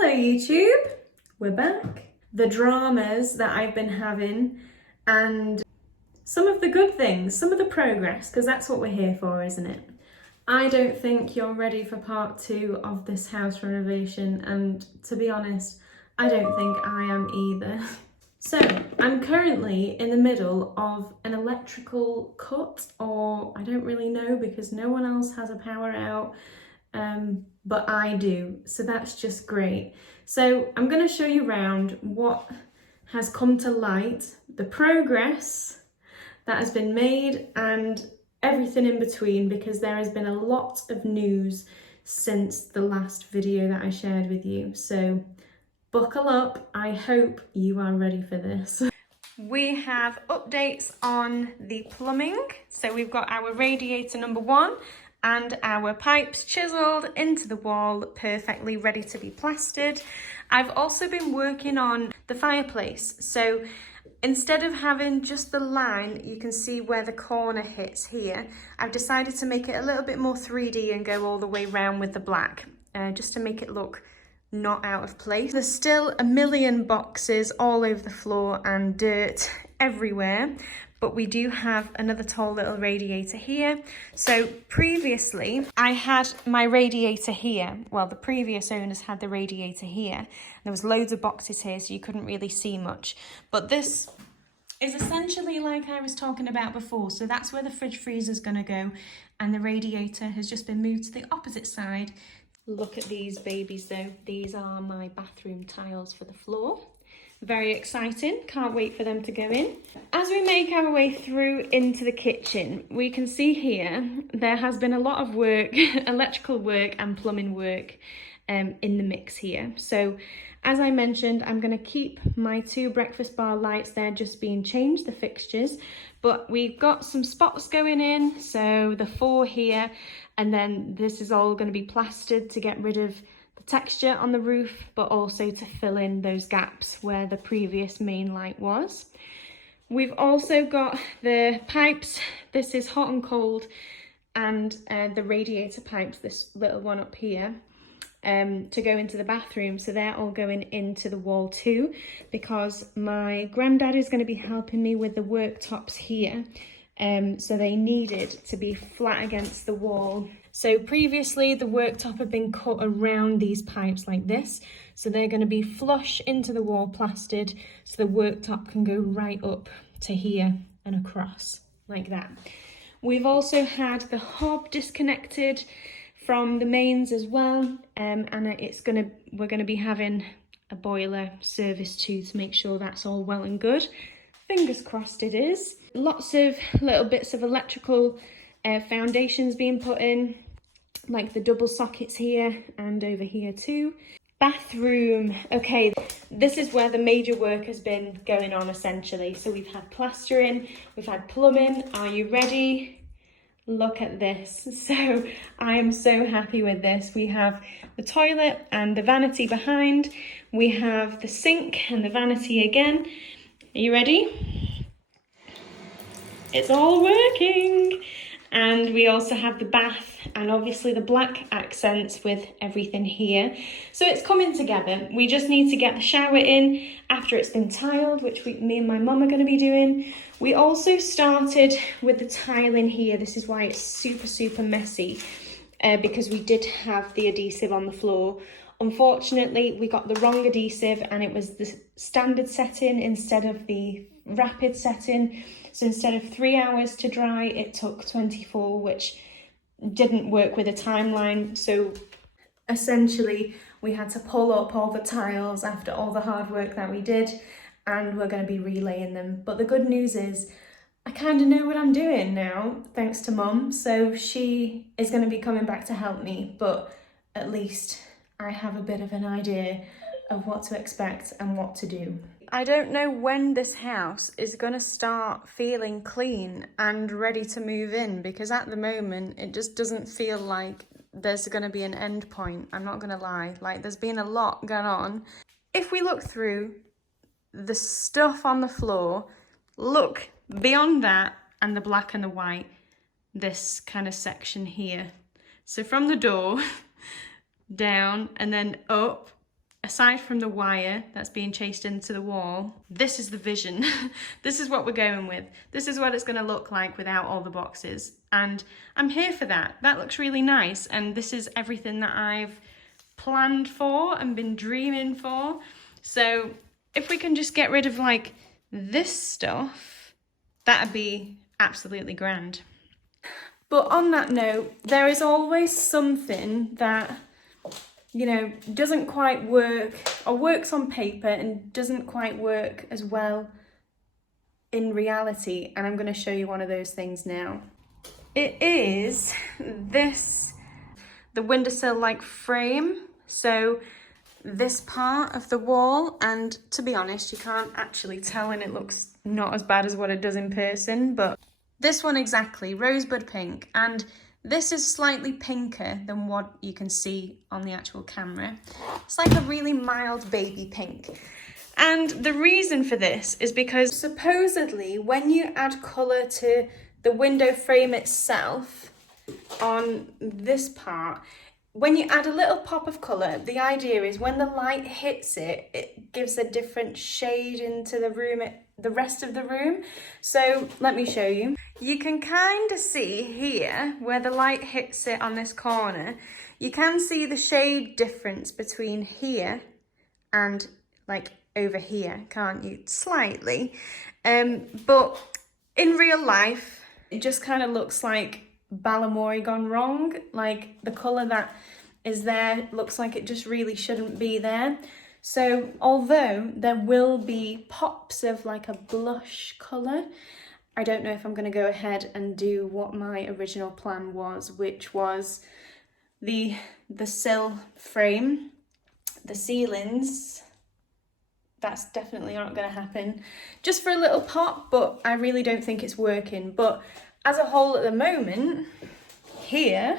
Hello YouTube, we're back. The dramas that I've been having and some of the good things, some of the progress, because that's what we're here for, isn't it? I don't think you're ready for part 2 of this house renovation, and to be honest, I don't think I am either. So I'm currently in the middle of an electrical cut, or I don't really know because no one else has a power out. But I do, so that's just great. So I'm going to show you around what has come to light, the progress that has been made and everything in between, because there has been a lot of news since the last video that I shared with you. So buckle up, I hope you are ready for this. We have updates on the plumbing. So we've got our radiator number 1 and our pipes chiselled into the wall, perfectly ready to be plastered. I've also been working on the fireplace. So instead of having just the line, you can see where the corner hits here. I've decided to make it a little bit more 3D and go all the way round with the black, just to make it look not out of place. There's still a million boxes all over the floor and dirt everywhere, but we do have another tall little radiator here. So previously I had my radiator here. Well, the previous owners had the radiator here. There was loads of boxes here, so you couldn't really see much. But this is essentially like I was talking about before. So that's where the fridge freezer is going to go. And the radiator has just been moved to the opposite side. Look at these babies though. These are my bathroom tiles for the floor. Very exciting, can't wait for them to go in. As we make our way through into the kitchen, we can see here there has been a lot of work, electrical work and plumbing work in the mix here. So as I mentioned, I'm going to keep my 2 breakfast bar lights there just being changed, the fixtures, but we've got some spots going in, so the 4 here, and then this is all going to be plastered to get rid of the texture on the roof, but also to fill in those gaps where the previous main light was. We've also got the pipes. This is hot and cold, and the radiator pipes, this little one up here, to go into the bathroom. So they're all going into the wall too, because my granddad is going to be helping me with the worktops here. So they needed to be flat against the wall. So previously the worktop had been cut around these pipes like this. So they're going to be flush into the wall plastered, so the worktop can go right up to here and across like that. We've also had the hob disconnected from the mains as well, and we're going to be having a boiler service too to make sure that's all well and good. Fingers crossed it is. Lots of little bits of electrical foundations being put in, like the double sockets here and over here too. Bathroom. Okay, this is where the major work has been going on essentially. So we've had plastering, we've had plumbing. Are you ready? Look at this. So I am so happy with this. We have the toilet and the vanity behind. We have the sink and the vanity again. Are you ready? It's all working. And we also have the bath and obviously the black accents with everything here. So it's coming together. We just need to get the shower in after it's been tiled, which me and my mum are going to be doing. We also started with the tiling here. This is why it's super messy, because we did have the adhesive on the floor. Unfortunately, we got the wrong adhesive and it was the standard setting instead of the rapid setting. So instead of 3 hours to dry, it took 24, which didn't work with a timeline. So essentially, we had to pull up all the tiles after all the hard work that we did, and we're going to be relaying them. But the good news is I kind of know what I'm doing now, thanks to Mum. So she is going to be coming back to help me, but at least I have a bit of an idea of what to expect and what to do. I don't know when this house is going to start feeling clean and ready to move in, because at the moment it just doesn't feel like there's going to be an end point. I'm not going to lie, like there's been a lot going on. If we look through the stuff on the floor, look beyond that and the black and the white, this kind of section here. So from the door down and then up, aside from the wire that's being chased into the wall, this is the vision. This is what we're going with. This is what it's going to look like without all the boxes. And I'm here for that. That looks really nice. And this is everything that I've planned for and been dreaming for. So if we can just get rid of like this stuff, that'd be absolutely grand. But on that note, there is always something that, you know, doesn't quite work or works on paper and doesn't quite work as well in reality. And I'm going to show you one of those things now. It is the windowsill-like frame. So this part of the wall, and to be honest, you can't actually tell and it looks not as bad as what it does in person, but this one exactly, rosebud pink, and this is slightly pinker than what you can see on the actual camera. It's like a really mild baby pink. And the reason for this is because supposedly when you add colour to the window frame itself on this part, when you add a little pop of colour, the idea is when the light hits it, it gives a different shade into the room, the rest of the room. So let me show you. You can kind of see here where the light hits it on this corner. You can see the shade difference between here and like over here, can't you? Slightly. But in real life, it just kind of looks like Balamory gone wrong. Like the colour that is there looks like it just really shouldn't be there. So although there will be pops of like a blush colour, I don't know if I'm going to go ahead and do what my original plan was, which was the sill frame, the ceilings. That's definitely not going to happen. Just for a little pop, but I really don't think it's working. But as a whole at the moment, here,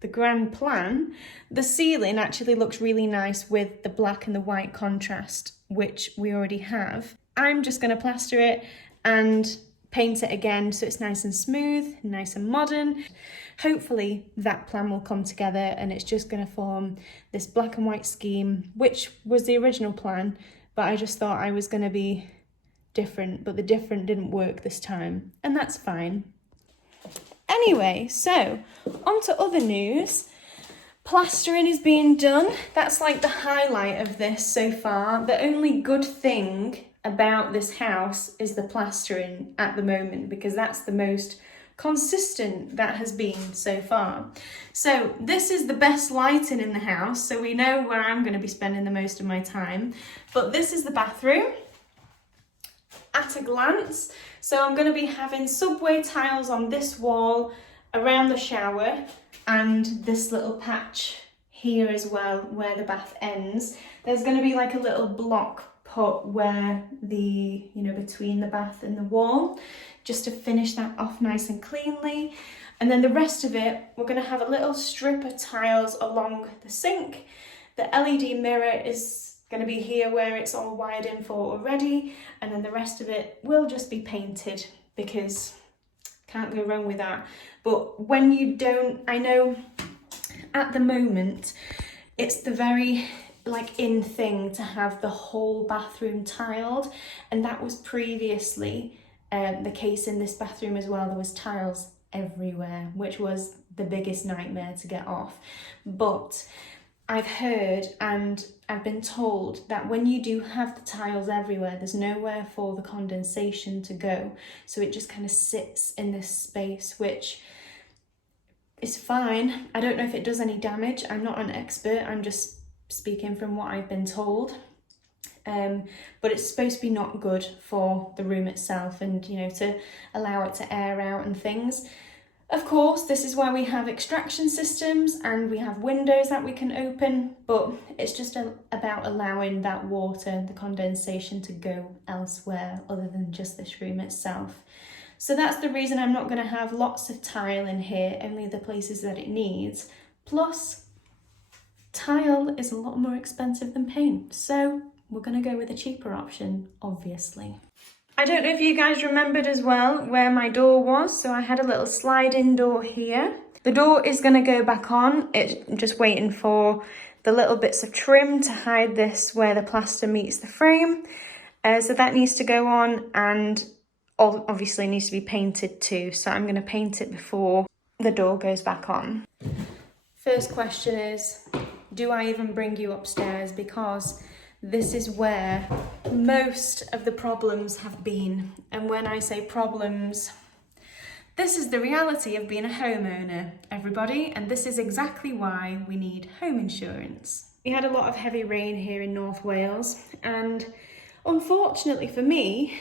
the grand plan, the ceiling actually looks really nice with the black and the white contrast, which we already have. I'm just going to plaster it and paint it again so it's nice and smooth, nice and modern. Hopefully that plan will come together and it's just going to form this black and white scheme, which was the original plan, but I just thought I was going to be different, but the different didn't work this time, and that's fine. Anyway, so on to other news. Plastering is being done. That's like the highlight of this so far. The only good thing about this house is the plastering at the moment, because that's the most consistent that has been so far. So this is the best lighting in the house, so we know where I'm going to be spending the most of my time. But this is the bathroom at a glance. So I'm going to be having subway tiles on this wall around the shower and this little patch here as well where the bath ends. There's going to be like a little block put where the, you know, between the bath and the wall, just to finish that off nice and cleanly. And then the rest of it, we're going to have a little strip of tiles along the sink. The LED mirror is going to be here where it's all wired in for already, and then the rest of it will just be painted because can't go wrong with that. But when you don't, I know at the moment it's the very like in thing to have the whole bathroom tiled, and that was previously the case in this bathroom as well. There was tiles everywhere, which was the biggest nightmare to get off. But I've heard and I've been told that when you do have the tiles everywhere, there's nowhere for the condensation to go. So it just kind of sits in this space, which is fine. I don't know if it does any damage. I'm not an expert. I'm just speaking from what I've been told. But it's supposed to be not good for the room itself and, you know, to allow it to air out and things. Of course, this is why we have extraction systems and we have windows that we can open, but it's just about allowing that water, the condensation, to go elsewhere other than just this room itself. So that's the reason I'm not going to have lots of tile in here, only the places that it needs. Plus, tile is a lot more expensive than paint, so we're going to go with a cheaper option, obviously. I don't know if you guys remembered as well where my door was, so I had a little slide-in door here. The door is going to go back on. It's just waiting for the little bits of trim to hide this where the plaster meets the frame. So that needs to go on, and obviously needs to be painted too. So I'm going to paint it before the door goes back on. First question is, do I even bring you upstairs? Because this is where most of the problems have been. And when I say problems, this is the reality of being a homeowner, everybody, and this is exactly why we need home insurance. We had a lot of heavy rain here in North Wales, and unfortunately for me,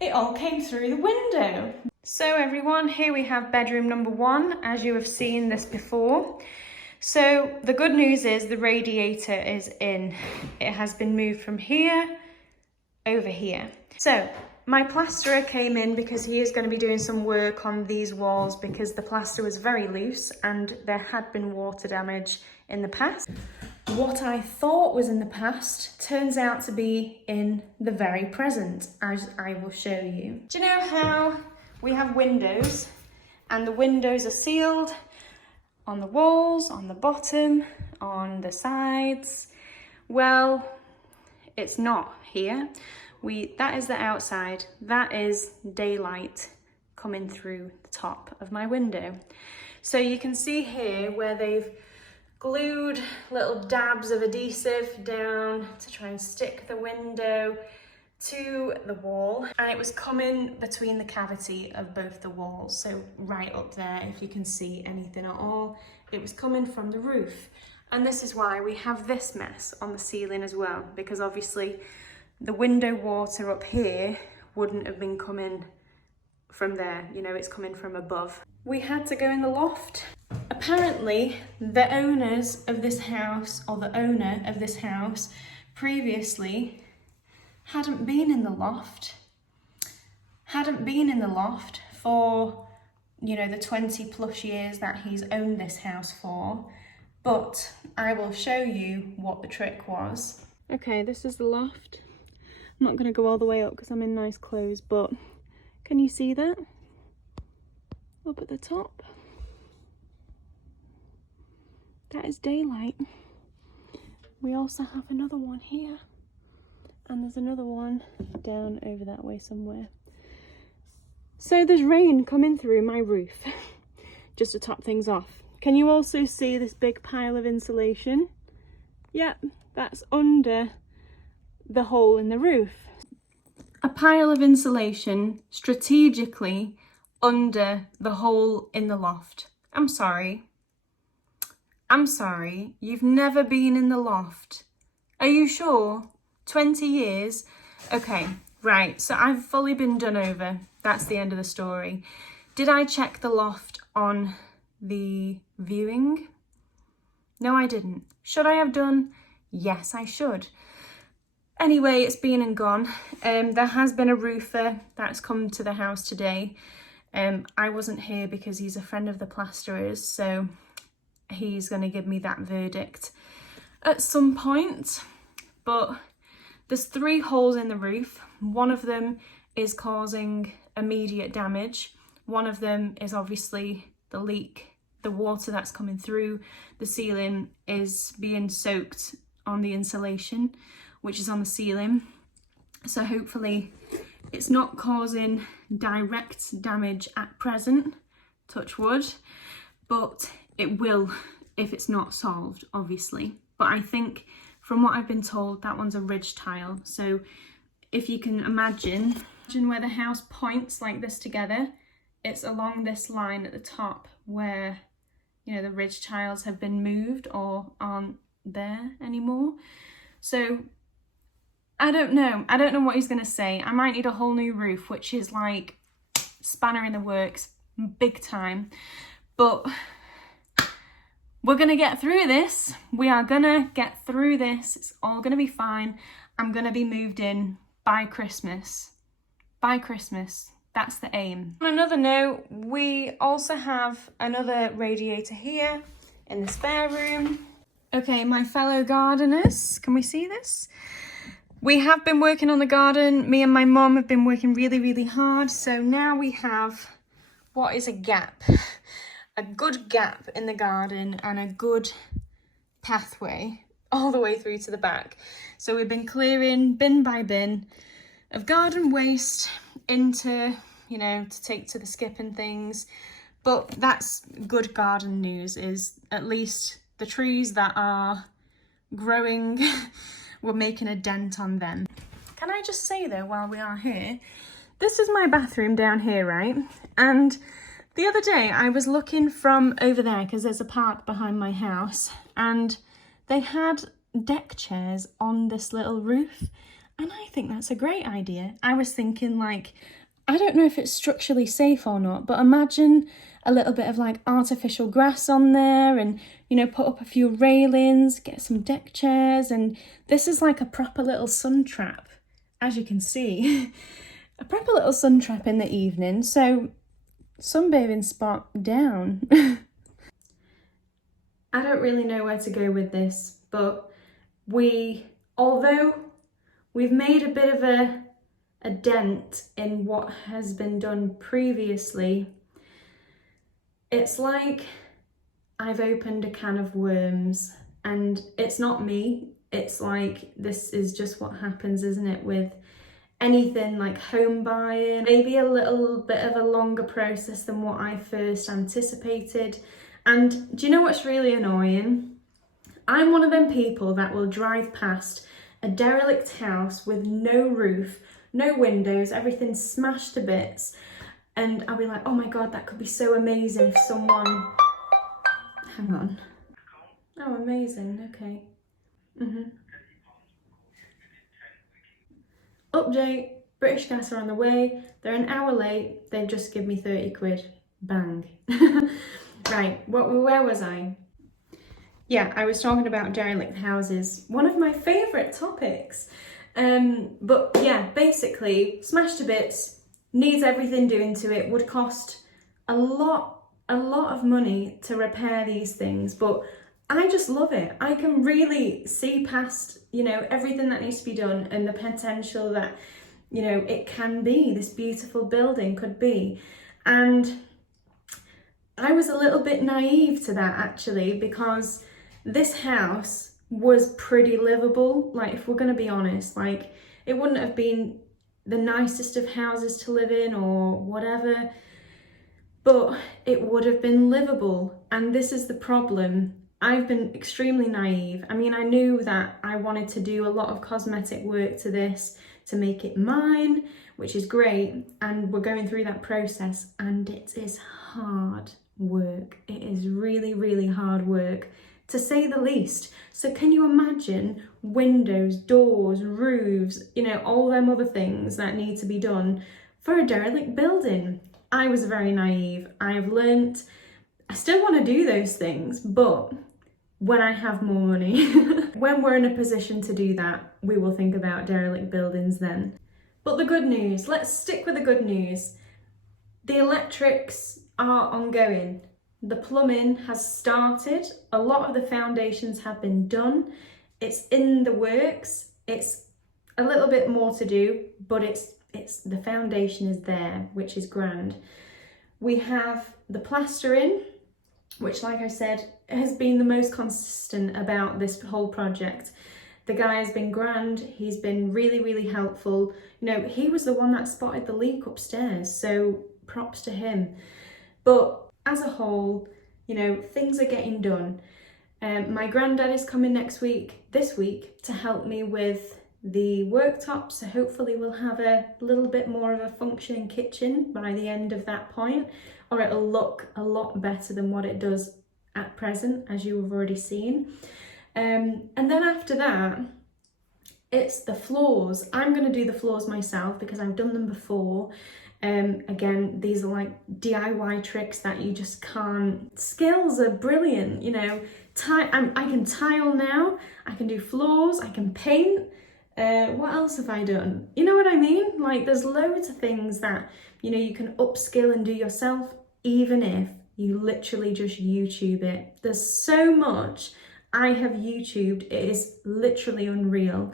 it all came through the window. So everyone, here we have bedroom number 1, as you have seen this before. So the good news is the radiator is in. It has been moved from here over here. So my plasterer came in because he is going to be doing some work on these walls because the plaster was very loose and there had been water damage in the past. What I thought was in the past turns out to be in the very present, as I will show you. Do you know how we have windows and the windows are sealed on the walls, on the bottom, on the sides? Well, it's not here. That is the outside. That is daylight coming through the top of my window. So you can see here where they've glued little dabs of adhesive down to try and stick the window to the wall, and it was coming between the cavity of both the walls, so right up there, if you can see anything at all, it was coming from the roof. And this is why we have this mess on the ceiling as well, because obviously the window water up here wouldn't have been coming from there, you know, it's coming from above. We had to go in the loft. Apparently the owners of this house, or the owner of this house previously, hadn't been in the loft for, you know, the 20 plus years that he's owned this house for. But I will show you what the trick was. Okay, this is the loft. I'm not going to go all the way up because I'm in nice clothes, but can you see that? Up at the top. That is daylight. We also have another one here. And there's another one down over that way somewhere. So there's rain coming through my roof, just to top things off. Can you also see this big pile of insulation? Yep, that's under the hole in the roof. A pile of insulation strategically under the hole in the loft. I'm sorry, you've never been in the loft. Are you sure? 20 years? Okay, right, so I've fully been done over. That's the end of the story. Did I check the loft on the viewing? No, I didn't. Should I have done? Yes, I should. Anyway, it's been and gone. There has been a roofer that's come to the house today. I wasn't here because he's a friend of the plasterer's, so he's going to give me that verdict at some point. But there's 3 holes in the roof. One of them is causing immediate damage. One of them is obviously the leak. The water that's coming through the ceiling is being soaked on the insulation, which is on the ceiling. So hopefully it's not causing direct damage at present, touch wood, but it will if it's not solved, obviously. But I think from what I've been told, that one's a ridge tile. So if you can imagine where the house points like this together, it's along this line at the top where, you know, the ridge tiles have been moved or aren't there anymore. So I don't know what he's going to say. I might need a whole new roof, which is like spanner in the works, big time. But we're going to get through this. We are going to get through this. It's all going to be fine. I'm going to be moved in by Christmas. By Christmas. That's the aim. On another note, we also have another radiator here in the spare room. Okay, my fellow gardeners, can we see this? We have been working on the garden. Me and my mum have been working really, really hard. So now we have what is a gap. A good gap in the garden and a good pathway all the way through to the back. So we've been clearing bin by bin of garden waste into, you know, to take to the skip and things. But that's good garden news, is at least the trees that are growing, we're making a dent on them. Can I just say though, while we are here, this is my bathroom down here, right? And the other day I was looking from over there, because there's a park behind my house, and they had deck chairs on this little roof. And I think that's a great idea. I was thinking, like, I don't know if it's structurally safe or not, but imagine a little bit of like artificial grass on there, and, you know, put up a few railings, get some deck chairs, and this is like a proper little sun trap, as you can see. A proper little sun trap in the evening, so sunbathing spot down. I don't really know where to go with this, but although we've made a bit of a dent in what has been done previously, it's like I've opened a can of worms, and it's not me. It's like, this is just what happens, isn't it, with anything like home buying. Maybe a little bit of a longer process than what I first anticipated. And do you know what's really annoying? I'm one of them people that will drive past a derelict house with no roof, no windows, everything smashed to bits, and I'll be like, oh my god, that could be so amazing if someone... Hang on. Oh, amazing, okay. Update, British Gas are on the way. They're an hour late. They've just given me 30 quid. Bang. Right, where was I? Yeah, I was talking about derelict houses. One of my favourite topics. But yeah, basically, smashed to bits, needs everything doing to it, would cost a lot of money to repair these things, but I just love it. I can really see past, you know, everything that needs to be done, and the potential that, you know, it can be, this beautiful building could be. And I was a little bit naive to that, actually, because this house was pretty livable. Like, if we're going to be honest, like, it wouldn't have been the nicest of houses to live in or whatever, but it would have been livable. And this is the problem. I've been extremely naive. I mean, I knew that I wanted to do a lot of cosmetic work to this to make it mine, which is great, and we're going through that process, and it is hard work. It is really, really hard work, to say the least. So can you imagine windows, doors, roofs, you know, all them other things that need to be done for a derelict building? I was very naive. I've learnt, I still want to do those things, but when I have more money, when we're in a position to do that, we will think about derelict buildings then. But the good news, let's stick with the good news. The electrics are ongoing. The plumbing has started. A lot of the foundations have been done. It's in the works. It's a little bit more to do, but it's the foundation is there, which is grand. We have the plastering, which, like I said, has been the most consistent about this whole project. The guy has been grand. He's been really, really helpful. You know, he was the one that spotted the leak upstairs, so props to him. But as a whole, you know, things are getting done. My granddad is coming this week, to help me with the worktop, so hopefully we'll have a little bit more of a functioning kitchen by the end of that point, or it'll look a lot better than what it does at present, as you have already seen. And then after that, it's the floors. I'm going to do the floors myself because I've done them before. Again, these are like DIY tricks that you just can't. Skills are brilliant, you know. I can tile now, I can do floors, I can paint. What else have I done? You know what I mean? Like, there's loads of things that, you know, you can upskill and do yourself, even if you literally just YouTube it. There's so much I have YouTubed, it is literally unreal.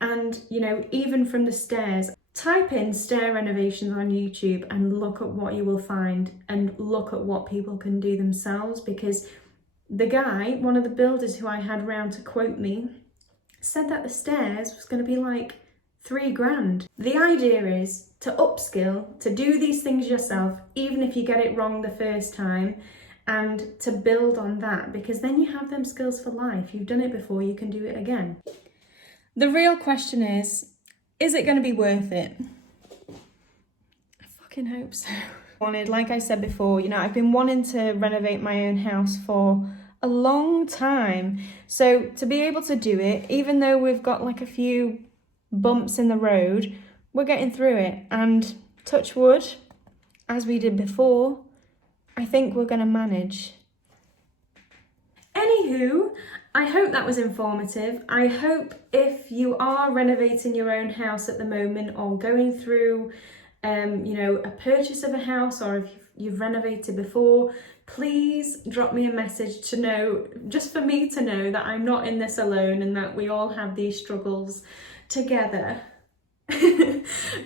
And, you know, even from the stairs, type in stair renovations on YouTube and look at what you will find, and look at what people can do themselves, because the guy, one of the builders who I had round to quote me, said that the stairs was going to be like £3,000. The idea is to upskill, to do these things yourself, even if you get it wrong the first time, and to build on that, because then you have them skills for life. You've done it before, you can do it again. The real question is it going to be worth it? I fucking hope so. Like I said before, you know, I've been wanting to renovate my own house for a long time. So to be able to do it, even though we've got like a few bumps in the road, we're getting through it. And touch wood, as we did before, I think we're going to manage. Anywho, I hope that was informative. I hope if you are renovating your own house at the moment, or going through you know, a purchase of a house, or if you've renovated before, please drop me a message to know, just for me to know that I'm not in this alone and that we all have these struggles together.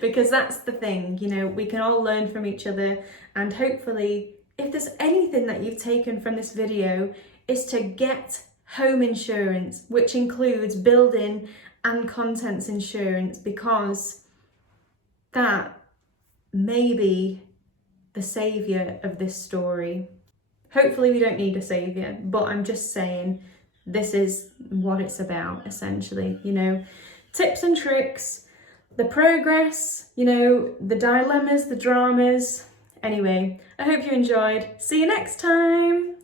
Because that's the thing, you know, we can all learn from each other, and hopefully if there's anything that you've taken from this video, is to get home insurance, which includes building and contents insurance, because that may be the saviour of this story. Hopefully we don't need a saviour, but I'm just saying this is what it's about, essentially. You know, tips and tricks, the progress, you know, the dilemmas, the dramas. Anyway, I hope you enjoyed. See you next time!